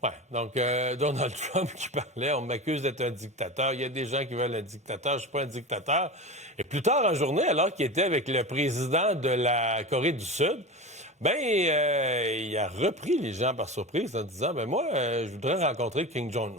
Ouais, donc Donald Trump qui parlait, on m'accuse d'être un dictateur, il y a des gens qui veulent un dictateur, je suis pas un dictateur. Et plus tard en journée, alors qu'il était avec le président de la Corée du Sud, il a repris les gens par surprise en disant, moi, je voudrais rencontrer Kim Jong-un,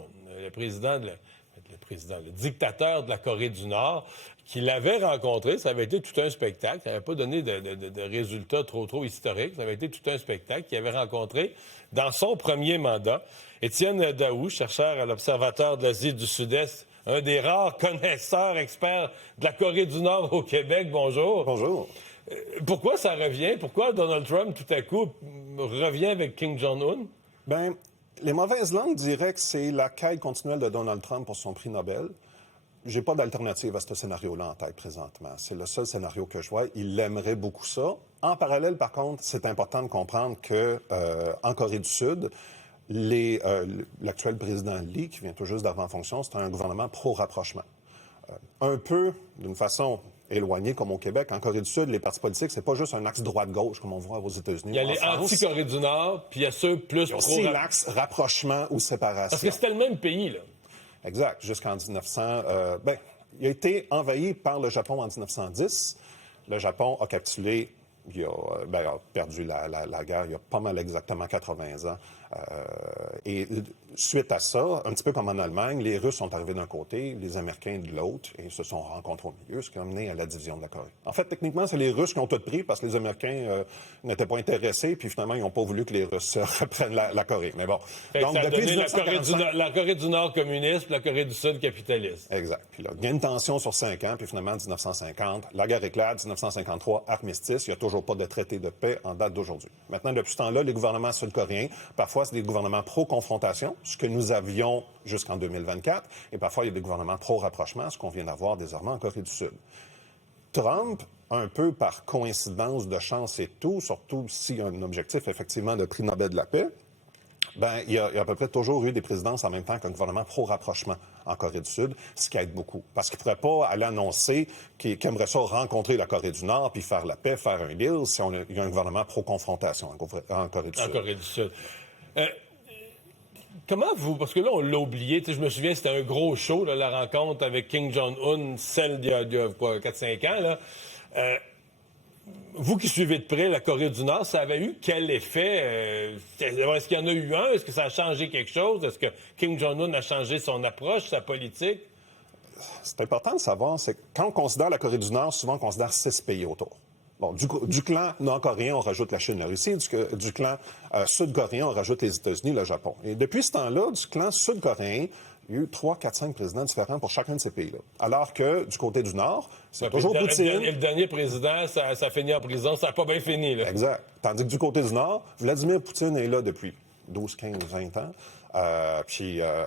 le dictateur de la Corée du Nord, qui l'avait rencontré. Ça avait été tout un spectacle. Ça n'avait pas donné de résultats trop historiques. Ça avait été tout un spectacle qu'il avait rencontré dans son premier mandat. Étienne Daou, chercheur à l'Observatoire de l'Asie du Sud-Est, un des rares connaisseurs, experts de la Corée du Nord au Québec. Bonjour. Bonjour. Pourquoi ça revient? Pourquoi Donald Trump, tout à coup, revient avec Kim Jong-un? Bien, les mauvaises langues diraient que c'est la quête continuelle de Donald Trump pour son prix Nobel. J'ai pas d'alternative à ce scénario-là en tête présentement. C'est le seul scénario que je vois. Il aimerait beaucoup ça. En parallèle, par contre, c'est important de comprendre que en Corée du Sud, l'actuel président Lee, qui vient tout juste d'arriver en fonction, c'est un gouvernement pro-rapprochement. Un peu, d'une façon éloignée, comme au Québec, en Corée du Sud, les partis politiques, c'est pas juste un axe droite-gauche, comme on voit aux États-Unis. Il y a les anti-Corée du Nord, puis il y a ceux plus pro-rapprochement. Il y a aussi l'axe rapprochement ou séparation. Parce que c'était le même pays, là. Exact. Jusqu'en 1900... il a été envahi par le Japon en 1910. Le Japon a capitulé, il a perdu la guerre il y a pas mal exactement 80 ans. Et suite à ça, un petit peu comme en Allemagne, les Russes sont arrivés d'un côté, les Américains de l'autre, et se sont rencontrés au milieu, ce qui a mené à la division de la Corée. En fait, techniquement, c'est les Russes qui ont tout pris parce que les Américains n'étaient pas intéressés, puis finalement, ils n'ont pas voulu que les Russes reprennent la Corée. Mais bon. Donc, ça depuis la Corée du Nord communiste, puis la Corée du Sud capitaliste. Exact. Puis là, il y a une tension sur 5 ans, puis finalement, en 1950, la guerre éclate, 1953, armistice. Il n'y a toujours pas de traité de paix en date d'aujourd'hui. Maintenant, depuis ce temps-là, les gouvernements sud-coréens, parfois, c'est des gouvernements pro-confrontation, ce que nous avions jusqu'en 2024, et parfois, il y a des gouvernements pro-rapprochement, ce qu'on vient d'avoir désormais en Corée du Sud. Trump, un peu par coïncidence de chance et tout, surtout s'il y a un objectif, effectivement, de prix Nobel de la paix, il y a à peu près toujours eu des présidences en même temps qu'un gouvernement pro-rapprochement en Corée du Sud, ce qui aide beaucoup. Parce qu'il ne pourrait pas aller annoncer qu'il aimerait ça rencontrer la Corée du Nord puis faire la paix, faire un deal, si il y a un gouvernement pro-confrontation en Corée du Sud. En Corée du Sud. Comment vous... Parce que là, on l'a oublié. Je me souviens, c'était un gros show, là, la rencontre avec Kim Jong-un, celle d'il y a 4-5 ans. Là. Vous qui suivez de près la Corée du Nord, ça avait eu quel effet? Est-ce qu'il y en a eu un? Est-ce que ça a changé quelque chose? Est-ce que Kim Jong-un a changé son approche, sa politique? C'est important de savoir, c'est que quand on considère la Corée du Nord, souvent on considère 6 pays autour. Bon, du clan nord-coréen, on rajoute la Chine, la Russie. Du clan sud-coréen, on rajoute les États-Unis, le Japon. Et depuis ce temps-là, du clan sud-coréen, il y a eu 3, 4, 5 présidents différents pour chacun de ces pays-là. Alors que du côté du Nord, c'est toujours Poutine. Le dernier président, ça finit en prison. Ça n'a pas bien fini, là. Exact. Tandis que du côté du Nord, Vladimir Poutine est là depuis 12, 15, 20 ans.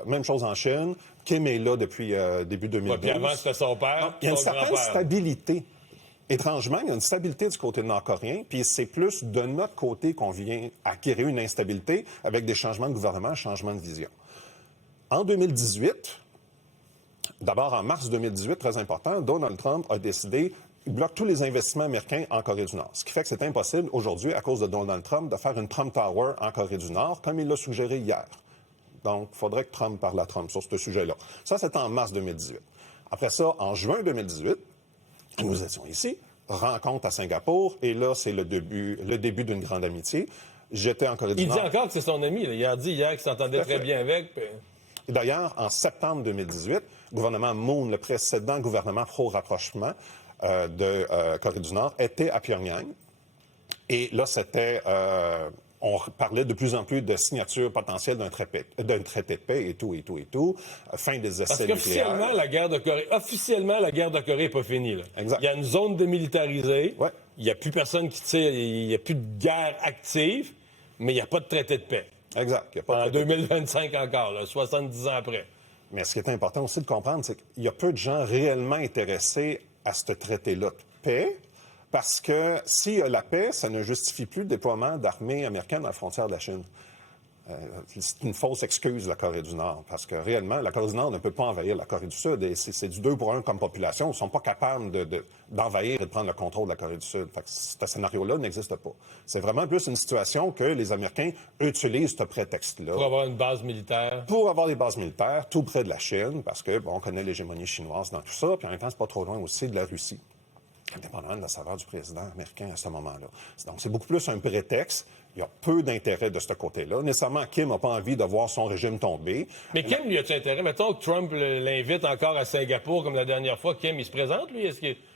Même chose en Chine. Kim est là depuis début 2012. Puis avant, c'était son père. Il y a une certaine stabilité. Étrangement, il y a une stabilité du côté nord-coréen, puis c'est plus de notre côté qu'on vient acquérir une instabilité avec des changements de gouvernement, changements de vision. En 2018, d'abord en mars 2018, très important, Donald Trump a décidé il bloque tous les investissements américains en Corée du Nord. Ce qui fait que c'est impossible aujourd'hui, à cause de Donald Trump, de faire une Trump Tower en Corée du Nord, comme il l'a suggéré hier. Donc, il faudrait que Trump parle à Trump sur ce sujet-là. Ça, c'était en mars 2018. Après ça, en juin 2018, nous étions ici, rencontre à Singapour, et là, c'est le début d'une grande amitié. J'étais en Corée du Nord. Il dit encore que c'est son ami. Là. Il a dit hier qu'il s'entendait très bien avec. Puis... Et d'ailleurs, en septembre 2018, le gouvernement Moon, le précédent gouvernement pro-rapprochement de Corée du Nord, était à Pyongyang. Et là, on parlait de plus en plus de signature potentielle d'un traité de paix et tout. Fin des essais nucléaires. Parce qu'officiellement, la guerre de Corée n'est pas finie. Là. Exact. Il y a une zone démilitarisée. Ouais. Il n'y a plus personne qui tire. Il n'y a plus de guerre active, mais il n'y a pas de traité de paix. Exact. Il y a pas en 2025 encore, là, 70 ans après. Mais ce qui est important aussi de comprendre, c'est qu'il y a peu de gens réellement intéressés à ce traité-là de paix. Parce que s'il y a la paix, ça ne justifie plus le déploiement d'armées américaines à la frontière de la Chine. C'est une fausse excuse, la Corée du Nord, parce que réellement, la Corée du Nord ne peut pas envahir la Corée du Sud. Et c'est du 2 pour 1 comme population. Ils ne sont pas capables d'envahir et de prendre le contrôle de la Corée du Sud. Fait que ce scénario-là n'existe pas. C'est vraiment plus une situation que les Américains utilisent ce prétexte-là. Pour avoir une base militaire. Pour avoir des bases militaires tout près de la Chine, parce que, bon, on connaît l'hégémonie chinoise dans tout ça, puis en même temps, c'est pas trop loin aussi de la Russie, indépendamment de la saveur du président américain à ce moment-là. Donc, c'est beaucoup plus un prétexte. Il y a peu d'intérêt de ce côté-là. Nécessairement, Kim n'a pas envie de voir son régime tomber. Mais Kim, lui, a-tu intérêt? Mettons que Trump l'invite encore à Singapour, comme la dernière fois. Kim, il se présente, lui?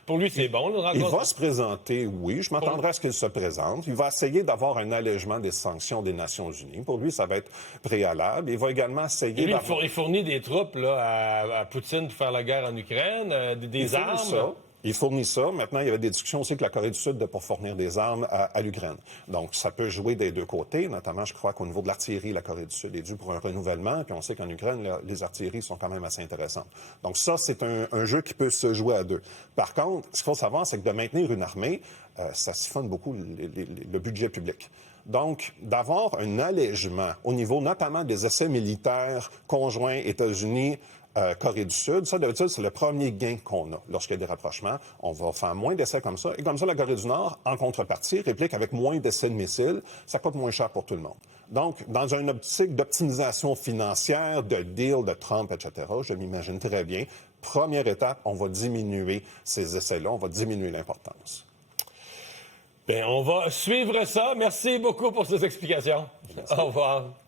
Pour lui, c'est bon, le rencontre? Il va se présenter, oui. Je m'attendrai à ce qu'il se présente. Il va essayer d'avoir un allègement des sanctions des Nations unies. Pour lui, ça va être préalable. Il va également essayer d'avoir... Il fournit des troupes là, à Poutine pour faire la guerre en Ukraine, des armes. Ça. Il fournit ça. Maintenant, il y avait des discussions aussi avec la Corée du Sud pour fournir des armes à l'Ukraine. Donc, ça peut jouer des deux côtés. Notamment, je crois qu'au niveau de l'artillerie, la Corée du Sud est due pour un renouvellement. Puis on sait qu'en Ukraine, les artilleries sont quand même assez intéressantes. Donc, ça, c'est un jeu qui peut se jouer à deux. Par contre, ce qu'il faut savoir, c'est que de maintenir une armée, ça siphonne beaucoup le budget public. Donc, d'avoir un allègement au niveau notamment des essais militaires conjoints États-Unis, Corée du Sud, ça, d'habitude, c'est le premier gain qu'on a lorsqu'il y a des rapprochements. On va faire moins d'essais comme ça. Et comme ça, la Corée du Nord, en contrepartie, réplique avec moins d'essais de missiles. Ça coûte moins cher pour tout le monde. Donc, dans une optique d'optimisation financière, de deal de Trump, etc., je m'imagine très bien, première étape, on va diminuer ces essais-là, on va diminuer l'importance. Bien, on va suivre ça. Merci beaucoup pour ces explications. Merci. Au revoir.